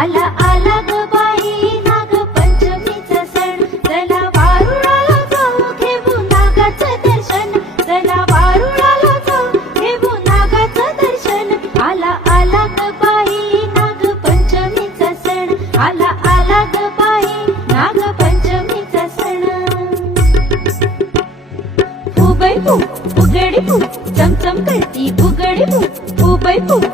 आला आला ग बाई नागपंचमीचा सण, चला वारुळाला जाऊ घेऊ नागाचं दर्शन, चला वारुळाला जाऊ घेऊ नागाचं दर्शन. आला आला ग बाई नागपंचमीचा सण, आला आला ग बाई नागपंचमीचा सण. फुगडी फुग फुगडी फुग चमचम करती फुगडी फुग फुगडी फुग